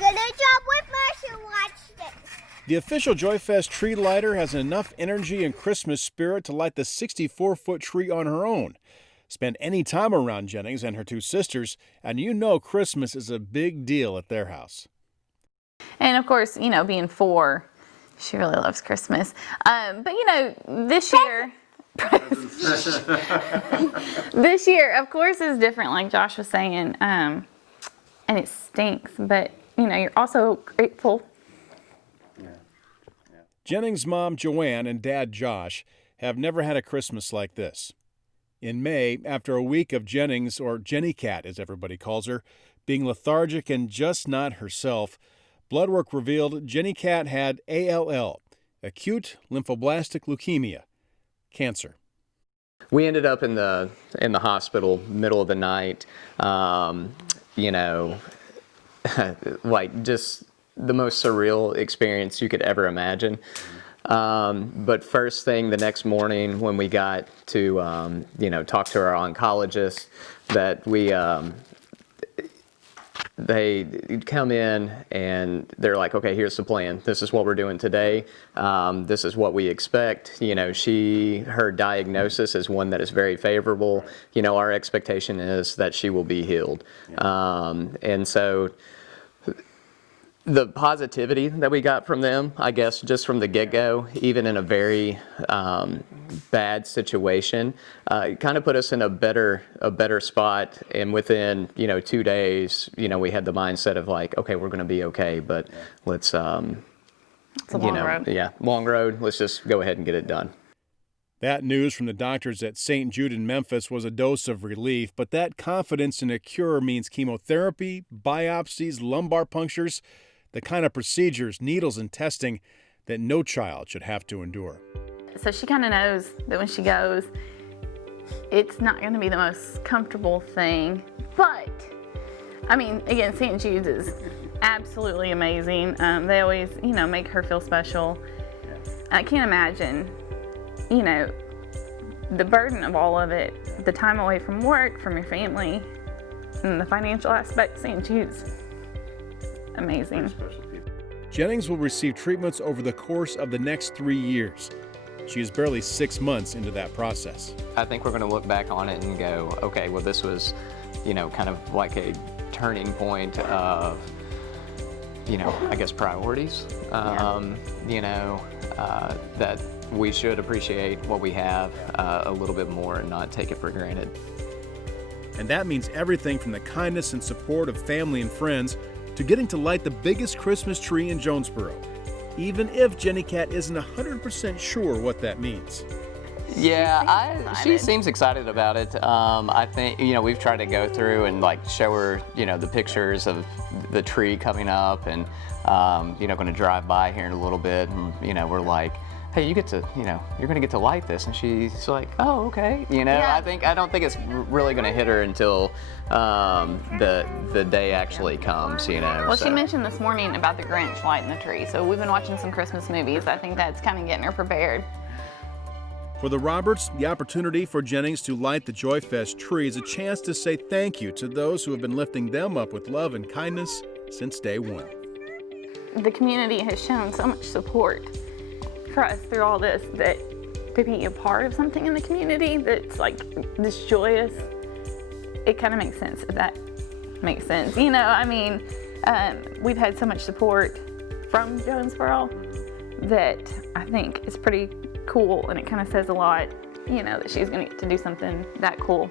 doing a good job with Marcia. Watch this. The official JoyFest tree lighter has enough energy and Christmas spirit to light the 64-foot tree on her own. Spend any time around Jennings and her two sisters, and you know Christmas is a big deal at their house. And of course, you know, being 4, she really loves Christmas. But you know, this year, this year, of course, is different, like Josh was saying, and it stinks. But you know, you're also grateful. Jennings' mom, Joanne, and dad, Josh, have never had a Christmas like this. In May, after a week of Jennings, or Jennycat as everybody calls her, being lethargic and just not herself, blood work revealed Jennycat had ALL, acute lymphoblastic leukemia, cancer. We ended up in the hospital middle of the night, you know, like just the most surreal experience you could ever imagine. But first thing the next morning when we got to, you know, talk to our oncologist, that they come in and they're like, okay, here's the plan. This is what we're doing today. This is what we expect. You know, her diagnosis is one that is very favorable. You know, our expectation is that she will be healed. And so the positivity that we got from them, I guess, just from the get-go, even in a very bad situation, kind of put us in a better spot. And within, you know, 2 days, you know, we had the mindset of like, okay, we're going to be okay, but let's, It's a long road. Yeah, long road. Let's just go ahead and get it done. That news from the doctors at St. Jude in Memphis was a dose of relief, but that confidence in a cure means chemotherapy, biopsies, lumbar punctures, the kind of procedures, needles, and testing that no child should have to endure. So she kind of knows that when she goes, it's not going to be the most comfortable thing. But, I mean, again, St. Jude's is absolutely amazing. They always, you know, make her feel special. I can't imagine, you know, the burden of all of it, the time away from work, from your family, and the financial aspect. St. Jude's amazing. Jennings will receive treatments over the course of the next 3 years. She is barely 6 months into that process. I think we're going to look back on it and go, okay, well, this was, you know, kind of like a turning point of, you know, I guess priorities, you know, that we should appreciate what we have a little bit more and not take it for granted. And that means everything from the kindness and support of family and friends to getting to light the biggest Christmas tree in Jonesboro, even if Jennycat isn't 100% sure what that means. Yeah, she seems excited about it. I think, you know, we've tried to go through and like show her, you know, the pictures of the tree coming up, and you know, going to drive by here in a little bit, and you know, we're like, hey, you get to, you know, you're going to get to light this, and she's like, oh, okay, you know. Yeah. I don't think it's really going to hit her until the day actually comes, you know. Well, so. she mentioned this morning about the Grinch lighting the tree, so we've been watching some Christmas movies. I think that's kind of getting her prepared. For the Roberts, the opportunity for Jennings to light the JoyFest tree is a chance to say thank you to those who have been lifting them up with love and kindness since day one. The community has shown so much support for us through all this, that to be a part of something in the community that's like this joyous, it kind of makes sense, if that makes sense. You know, I mean, we've had so much support from Jonesboro that I think is pretty cool, and it kind of says a lot, you know, that she's going to get to do something that cool.